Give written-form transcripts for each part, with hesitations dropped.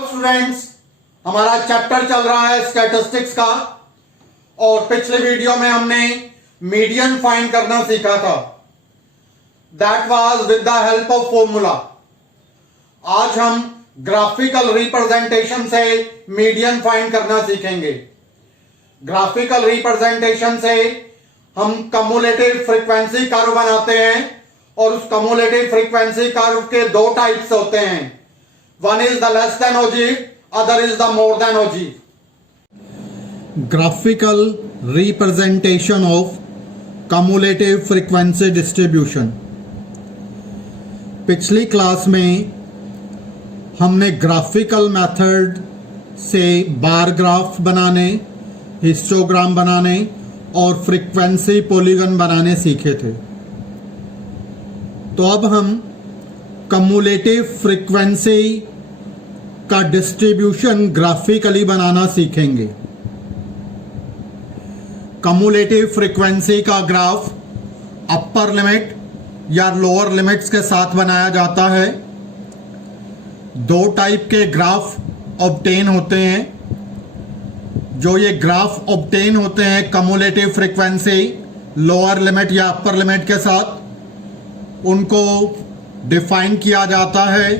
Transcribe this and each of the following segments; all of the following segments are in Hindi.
स्टूडेंट्स, हमारा चैप्टर चल रहा है स्टैटिस्टिक्स का और पिछले वीडियो में हमने मीडियन फाइंड करना सीखा था। That was with the help of formula. आज हम ग्राफिकल रिप्रेजेंटेशन से मीडियन फाइंड करना सीखेंगे। ग्राफिकल रिप्रेजेंटेशन से हम कम्युलेटिव फ्रीक्वेंसी कर्व बनाते हैं और उस कम्युलेटिव फ्रीक्वेंसी कर्व के दो टाइप्स होते हैं। One is the less than ogive, other is the more than ogive. Graphical representation of cumulative frequency distribution. पिछली क्लास में हमने ग्राफिकल मेथड से बार ग्राफ बनाने, हिस्टोग्राम बनाने और फ्रीक्वेंसी पॉलीगन बनाने सीखे थे। तो अब हम कम्युलेटिव फ्रीक्वेंसी का डिस्ट्रीब्यूशन ग्राफिकली बनाना सीखेंगे। कम्युलेटिव फ्रीक्वेंसी का ग्राफ अपर लिमिट या लोअर लिमिट्स के साथ बनाया जाता है। दो टाइप के ग्राफ ऑब्टेन होते हैं। जो ये ग्राफ ऑब्टेन होते हैं कम्युलेटिव फ्रीक्वेंसी लोअर लिमिट या अपर लिमिट के साथ, उनको डिफाइन किया जाता है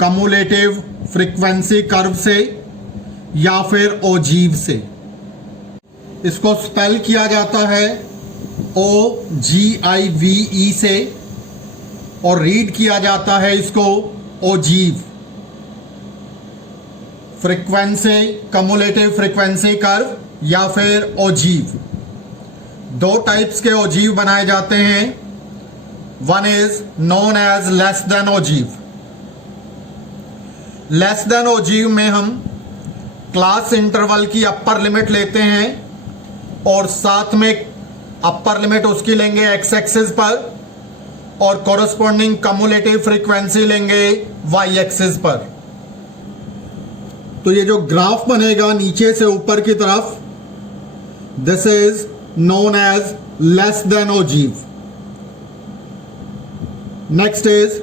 कम्युलेटिव फ्रीक्वेंसी कर्व से या फिर ओजीव से। इसको स्पेल किया जाता है OGIVE से और रीड किया जाता है इसको ogive. Frequency cumulative frequency curve या फिर ओजीव। दो टाइप्स के ओजीव बनाए जाते हैं। One is known as less than ogive. Less than ogive में हम क्लास इंटरवल की अपर लिमिट लेते हैं और साथ में अपर लिमिट उसकी लेंगे एक्स एक्सिस पर और कॉरस्पॉन्डिंग कम्युलेटिव फ्रीक्वेंसी लेंगे वाई एक्सिस पर। तो ये जो ग्राफ बनेगा नीचे से ऊपर की तरफ, this is known as less than ogive. Next is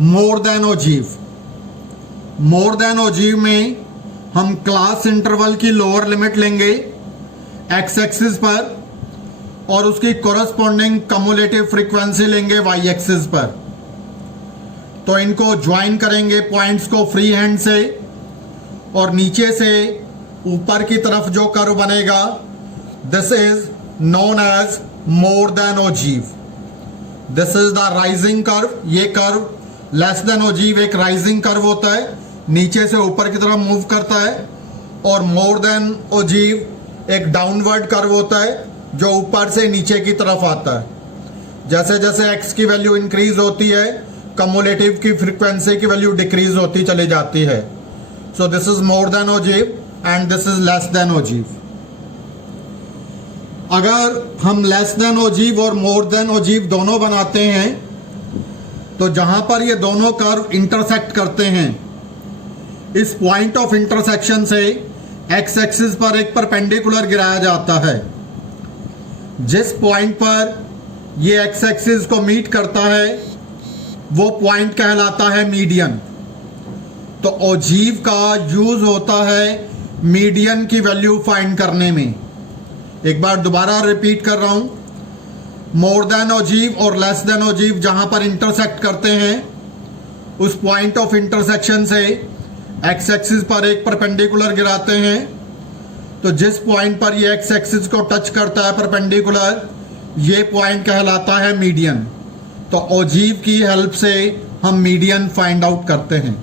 more than ogive. More than ogive में हम क्लास इंटरवल की लोअर लिमिट लेंगे एक्स एक्सिस पर और उसकी कोरस्पॉन्डिंग कम्युलेटिव फ्रीक्वेंसी लेंगे वाई एक्सिस पर। तो इनको ज्वाइन करेंगे पॉइंट्स को फ्री हैंड से और नीचे से ऊपर की तरफ जो कर्व बनेगा, this is known as more than ogive. This is the rising curve. ये कर्व लेस देन ओजीव एक राइजिंग कर्व होता है, नीचे से ऊपर की तरफ मूव करता है, और मोर देन ओजीव एक डाउनवर्ड कर्व होता है जो ऊपर से नीचे की तरफ आता है। जैसे जैसे एक्स की वैल्यू इंक्रीज होती है, कम्युलेटिव की फ्रीक्वेंसी की वैल्यू डिक्रीज होती चली जाती है। सो this is more than ogive and this is less than ogive. अगर हम लेस देन ओजीव और मोर देन ओजीव दोनों बनाते हैं तो जहां पर ये दोनों कर्व इंटरसेक्ट करते हैं, इस पॉइंट ऑफ इंटरसेक्शन से एक्स एक्सिस पर एक परपेंडिकुलर गिराया जाता है। जिस पॉइंट पर ये एक्स एक्सिस को मीट करता है वो पॉइंट कहलाता है मीडियन। तो ओजीव का यूज होता है मीडियन की वैल्यू फाइंड करने में। एक बार दोबारा रिपीट कर रहा हूं, मोर देन ओजीव और लेस देन ओजीव जहां पर इंटरसेक्ट करते हैं, उस पॉइंट ऑफ इंटरसेक्शन से एक्स एक्सिस पर एक परपेंडिकुलर गिराते हैं। तो जिस पॉइंट पर ये एक्स एक्सिस को टच करता है परपेंडिकुलर, ये पॉइंट कहलाता है मीडियन। तो ओजीव की हेल्प से हम मीडियन फाइंड आउट करते हैं।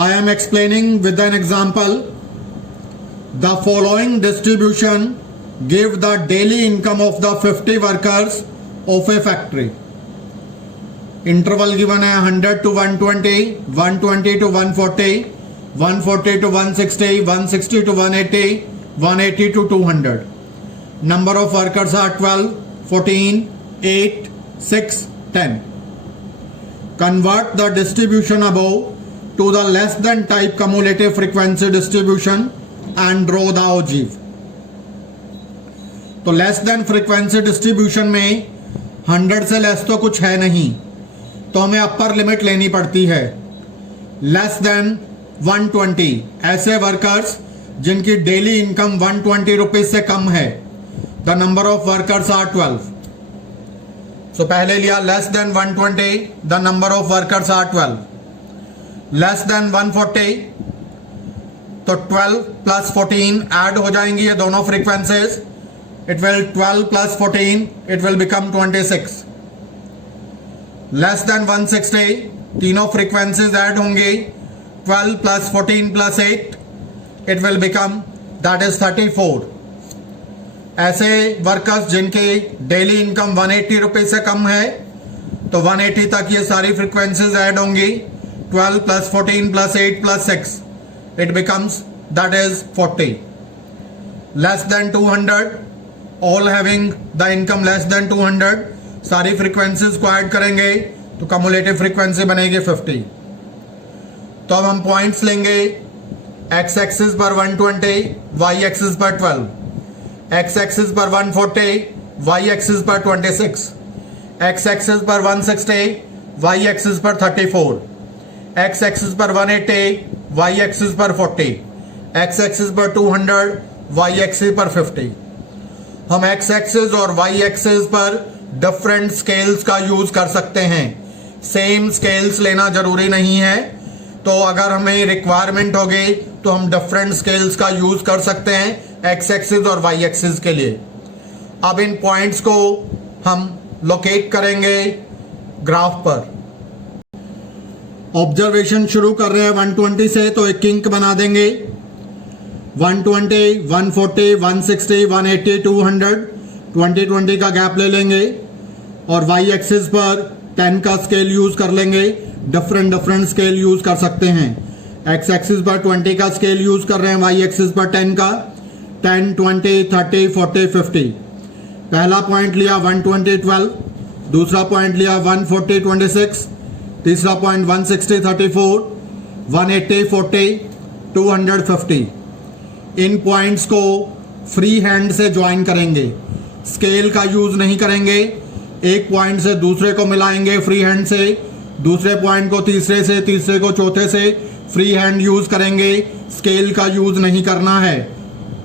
I am explaining with an example. The following distribution give the daily income of the 50 workers of a factory. Interval given है 100 to 120, 120 to 140, 140 to 160, 160 to 180, 180 to 200. Number of workers are 12, 14, 8, 6, 10. Convert the distribution above to the less than type cumulative frequency distribution and draw the ogive. तो लेस देन फ्रीक्वेंसी डिस्ट्रीब्यूशन में 100 से लेस तो कुछ है नहीं, तो हमें अपर लिमिट लेनी पड़ती है लेस देन 120, ऐसे वर्कर्स जिनकी डेली इनकम 120 रुपीज से कम है, the number of workers are 12. So पहले लिया less than 120, the number of workers are 12. Less than 140, तो 12 प्लस 14 ऐड हो जाएंगी ये दोनों frequencies. It will 12 plus 14, it will become 26. Less than 160, तीनों फ्रीक्वेंसीज ऐड होंगी. 12 plus 14 plus 8, it will become that is 34. ऐसे वर्कर्स जिनकी डेली इनकम 180 रुपए से कम है, तो 180 तक ये सारी फ्रीक्वेंसीज ऐड होंगी. 12 plus 14 plus 8 plus 6, it becomes that is 40. Less than 200, all having the income less than 200, सारी फ्रीक्वेंसीज को ऐड करेंगे तो कम्युलेटिव फ्रीक्वेंसी बनेगी 50. तो अब हम पॉइंट्स लेंगे. एक्स एक्सिस पर 120, वाई एक्सिस पर 12, एक्स एक्सिस पर 140, वाई एक्सिस पर 26, एक्स एक्सिस पर 160, वाई एक्सिस पर 34, एक्स एक्सिस पर 180, वाई एक्सिस पर 40, एक्स एक्सिस पर 200, वाई एक्सिस पर 50. हम एक्स एक्सिस और वाई एक्सिस पर डिफरेंट स्केल्स का यूज कर सकते हैं. सेम स्केल्स लेना जरूरी नहीं है. तो अगर हमें रिक्वायरमेंट होगी तो हम डिफरेंट स्केल्स का यूज कर सकते हैं एक्स एक्सिस और वाई एक्सिस के लिए. अब इन पॉइंट्स को हम लोकेट करेंगे ग्राफ पर. ऑब्जर्वेशन शुरू कर रहे हैं 120 से, तो एक किंक बना देंगे. 120, 140, 160, 180, 200, 20 का गैप ले लेंगे और वाई एक्सिस पर 10 का स्केल यूज कर लेंगे. डिफरेंट स्केल यूज कर सकते हैं. एक्स एक्सिस पर 20 का स्केल यूज कर रहे हैं, वाई एक्सिस पर 10 का. 10, 20, 30, 40, 50. पहला पॉइंट लिया 120, 12. दूसरा पॉइंट लिया 140, 26. तीसरा पॉइंट 160, 34. 180, 40. 200, 50. इन पॉइंट्स को फ्री हैंड से ज्वाइन करेंगे. स्केल का यूज नहीं करेंगे. एक पॉइंट से दूसरे को मिलाएंगे फ्री हैंड से, दूसरे पॉइंट को तीसरे से, तीसरे को चौथे से फ्री हैंड यूज करेंगे. स्केल का यूज नहीं करना है.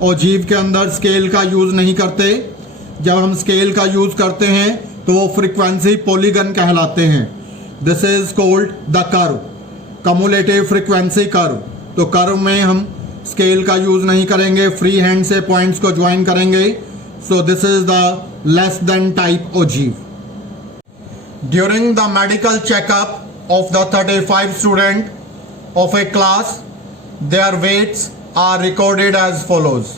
ओजीव के अंदर स्केल का यूज नहीं करते. जब हम स्केल का यूज करते हैं तो वो फ्रीक्वेंसी पॉलीगन कहलाते हैं. This is called the curve, cumulative frequency curve. तो कर्व में हम स्केल का यूज नहीं करेंगे, फ्री हैंड से पॉइंट्स को ज्वाइन करेंगे. सो this is the less than type ogive. During the medical checkup of the 35 student of a class, their weights are recorded as follows.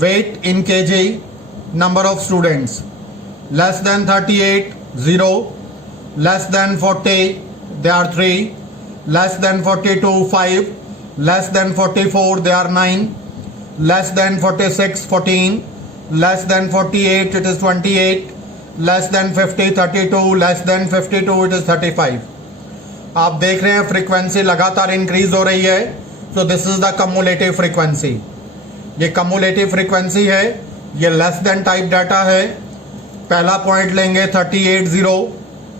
Weight in kg, number of students. Less than 38, 0. Less than 40, they are 3. Less than 42, 5. Less than 44, they are 9. Less than 46, 14. Less than 48, it is 28. Less than 50, 32, less than 52, it is 35. आप देख रहे हैं फ्रीक्वेंसी लगातार इंक्रीज हो रही है. सो this is the cumulative frequency. ये कम्युलेटिव फ्रीक्वेंसी है, ये लेस देन टाइप डाटा है. पहला पॉइंट लेंगे 38, 0,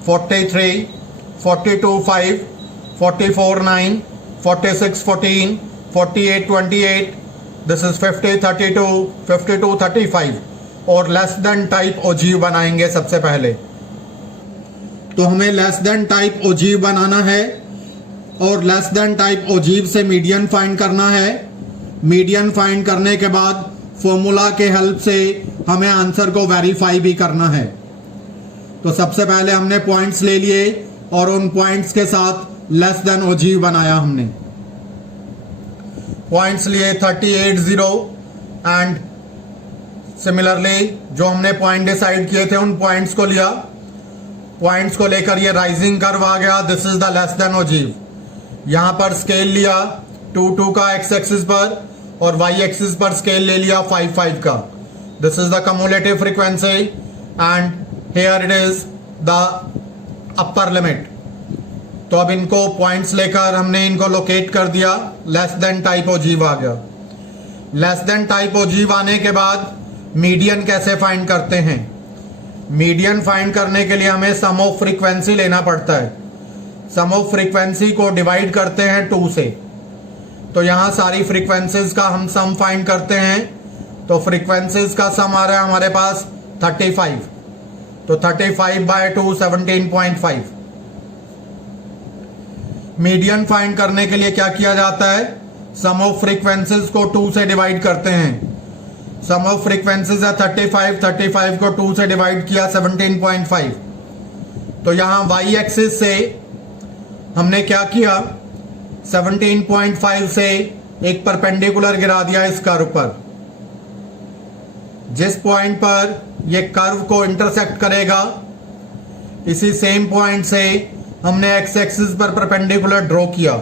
43, 42, 5, 44, 9, 46, 14, 48, 28. This is 50, 32, 52, 35. और लेस देन टाइप ओजीव बनाएंगे सबसे पहले. तो हमें लेस देन टाइप ओजीव बनाना है और लेस देन टाइप ओजीव से मीडियन फाइंड करना है. मीडियन फाइंड करने के बाद फॉर्मूला के हेल्प से हमें आंसर को वेरीफाई भी करना है. तो सबसे पहले हमने पॉइंट्स ले लिए और उन पॉइंट्स के साथ लेस देन ओजीव बनाया. हमने पॉइंट्स लिए 38, 0 एंड सिमिलरली जो हमने पॉइंट डिसाइड किए थे उन पॉइंट्स को लिया. पॉइंट्स को लेकर ये राइजिंग कर्व आ गया. This is the less than ogive. यहां पर स्केल लिया 2, 2 का एक्स एक्सिस पर और वाई एक्सिस पर स्केल ले लिया 5, 5 का. This is the cumulative frequency and here it is the upper limit. तो अब इनको पॉइंट्स लेकर हमने इनको लोकेट कर दिया. लेस देन टाइप ओजीव आ गया. लेस देन टाइप ओजीव आने के बाद मीडियन कैसे फाइंड करते हैं? मीडियन फाइंड करने के लिए हमें सम ऑफ फ्रीक्वेंसी लेना पड़ता है. सम ऑफ फ्रीक्वेंसी को डिवाइड करते हैं 2 से। तो यहां सारी फ्रीक्वेंसीज का हम सम फाइंड करते हैं। तो फ्रीक्वेंसीज का सम आ रहा है हमारे पास 35। तो 35/2 17.5। मीडियन फाइंड करने के लिए क्या किया जाता है, सम ऑफ फ्रीक्वेंसीज को 2 से डिवाइड करते हैं। सम ऑफ फ्रीक्वेंसीज है 35 को 2 से डिवाइड किया 17.5। तो यहां वाई एक्सिस से हमने क्या किया, 17.5 से एक परपेंडिकुलर गिरा दिया इस कर्व पर। जिस पॉइंट पर ये कर्व को इंटरसेक्ट करेगा, इसी सेम पॉइंट से हमने एक्स एक्सिस पर परपेंडिकुलर ड्रॉ किया।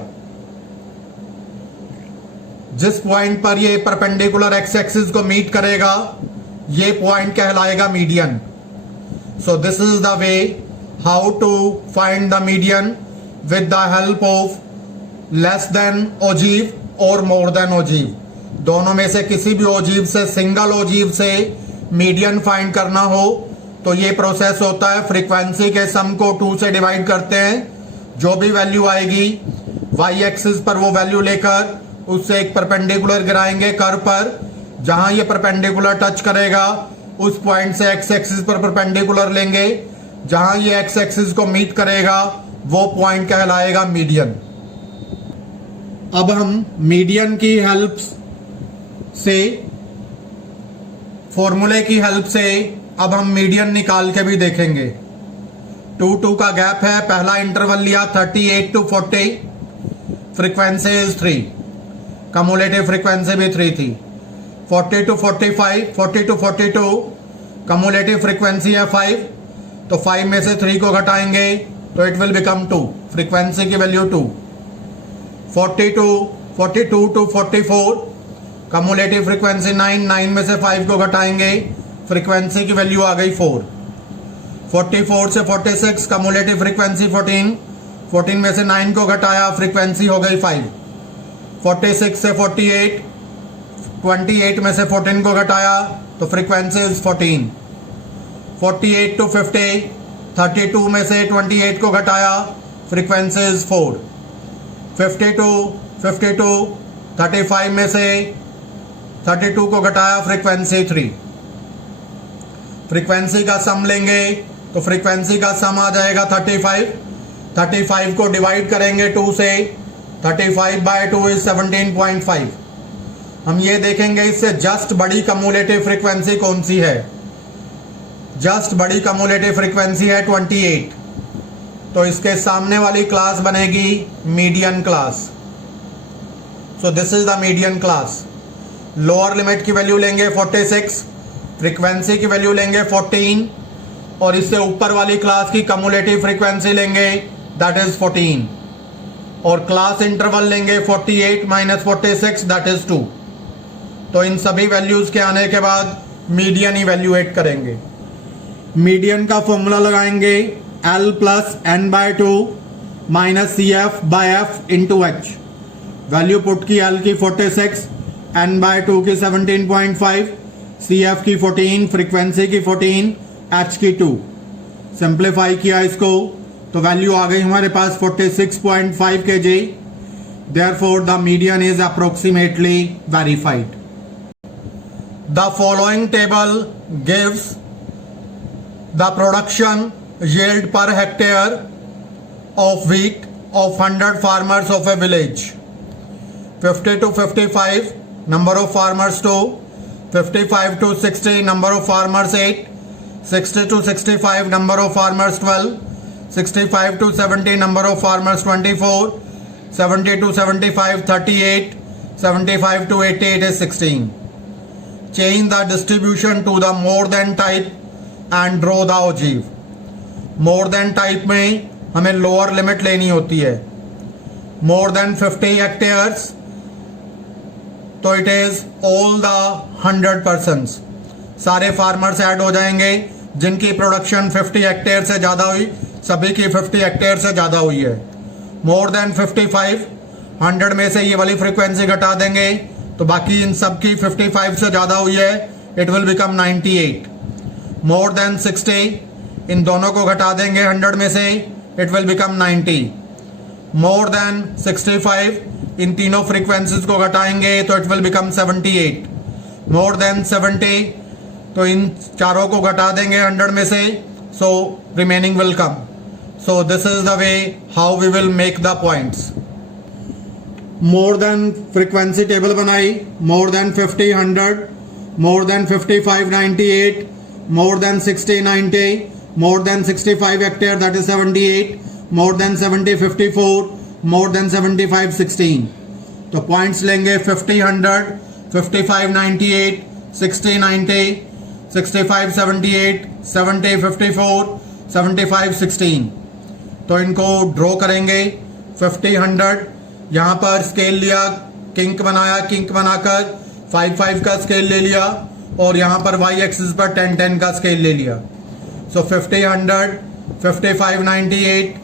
जिस पॉइंट पर ये परपेंडिकुलर एक्स एक्सिस को मीट करेगा, ये पॉइंट कहलाएगा median. So this is the way how to find the median with the help of less than ogive और मोर देन ओजीव। दोनों में से किसी भी ओजीव से, सिंगल ओजीव से मीडियन फाइंड करना हो तो ये प्रोसेस होता है। फ्रीक्वेंसी के सम को 2 से डिवाइड करते हैं। जो भी वैल्यू आएगी वाई एक्सिस पर, वो वैल्यू लेकर उससे एक परपेंडिकुलर गिराएंगे कर्व पर। जहां ये परपेंडिकुलर टच करेगा उस पॉइंट से एक्स एक्सिस पर परपेंडिकुलर लेंगे। जहां ये एक्स एक्सिस को मीट करेगा वो पॉइंट कहलाएगा मीडियन। अब हम मीडियन की हेल्प से, फॉर्मूले की हेल्प से अब हम मीडियन निकाल के भी देखेंगे। 2 का गैप है, पहला इंटरवल लिया 38 to 40, frequency is 3, cumulative frequency भी 3 थी। 40 to 45, 40 to 42, कम्युलेटिव फ्रीक्वेंसी है 5। तो 5 में से 3 को घटाएंगे तो इट विल बिकम 2, फ्रीक्वेंसी की वैल्यू 2। 42 to 44, कम्युलेटिव फ्रीक्वेंसी 9 में से 5 को घटाएंगे, फ्रीक्वेंसी की वैल्यू आ गई 4। 44 से 46, कम्युलेटिव फ्रीक्वेंसी 14 में से 9 को घटाया, फ्रीक्वेंसी हो गई 5। 46 से 48, 28 में से 14 को घटाया तो फ्रीक्वेंसी इज 14। 48 to 50, 32 में से 28 को घटाया, फ्रीक्वेंसी इज 4। 52, 35 में से 32 को घटाया, फ्रीक्वेंसी 3। फ्रीक्वेंसी का सम लेंगे तो फ्रीक्वेंसी का सम आ जाएगा 35। 35 को डिवाइड करेंगे 2 से, 35/2 इज 17.5। हम ये देखेंगे इससे जस्ट बड़ी कम्युलेटिव फ्रीक्वेंसी कौन सी है। जस्ट बड़ी कम्युलेटिव फ्रीक्वेंसी है 28। तो इसके सामने वाली क्लास बनेगी median class. So this is the median class. Lower limit की वैल्यू लेंगे 46, फ्रीक्वेंसी की वैल्यू लेंगे 14 और इससे ऊपर वाली क्लास की कम्युलेटिव फ्रीक्वेंसी लेंगे दैट इज 14 और क्लास इंटरवल लेंगे 48 - 46 दैट इज 2। तो इन सभी वैल्यूज के आने के बाद मीडियन इवेल्युएट करेंगे। मीडियन का फॉर्मूला लगाएंगे L + n/2 - CF/f × h। Value put की L की 46, n/2 की 17.5, CF की 14, फ्रीक्वेंसी की 14, h की 2। सिंप्लीफाई किया इसको तो वैल्यू आ गई हमारे पास 46.5 kg। Therefore the median is approximately verified. The following table gives the production yield per hectare of wheat of 100 farmers of a village. 50 to 55 number of farmers 2, 55 to 60 number of farmers 8, 60 to 65 number of farmers 12, 65 to 70 number of farmers 24, 70 to 75 38, 75 to 88 is 16. Change the distribution to the more than type and draw the ogive. More than type में हमें लोअर लिमिट लेनी होती है। More than 50 hectares तो it is all the 100 persons, सारे फार्मर्स ऐड हो जाएंगे जिनकी प्रोडक्शन 50 हेक्टेयर से ज़्यादा हुई, सभी की 50 हेक्टेयर से ज़्यादा हुई है। मोर देन 55, 100 में से ये वाली फ्रीक्वेंसी घटा देंगे तो बाकी इन सब की 55 से ज़्यादा हुई है, it will become 98। More than 60, इन दोनों को घटा देंगे 100 में से, it will become 90। More than 65, इन तीनों फ्रीक्वेंसीज को घटाएंगे तो it will become 78. More than 70, तो इन चारों को घटा देंगे 100 में से, so remaining will come. So this is the way how we will make the points. More than frequency table बनाई. More than 50 100, more than 55 98, more than 60 90, more than 65 hectare that is 78, more than 70 54, more than 75 16. तो पॉइंट्स लेंगे 50 100, 55 98, 60 90, 65 78, 70 54, 75 16. तो इनको ड्रॉ करेंगे. 50 100, यहाँ पर स्केल लिया, किंक बनाया, किंक बनाकर 5 का स्केल ले लिया और यहाँ पर y एक्सिस पर 10 का स्केल ले लिया. So 50 100, 55 98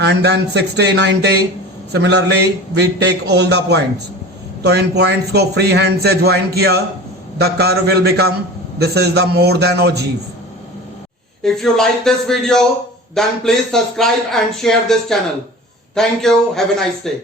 and then 60 90. Similarly we take all the points. तो इन पॉइंट्स को फ्री हैंड से ज्वाइन किया. The curve will become, this is the more than ogive. If you like this video, then please subscribe and share this channel. Thank you. Have a nice day.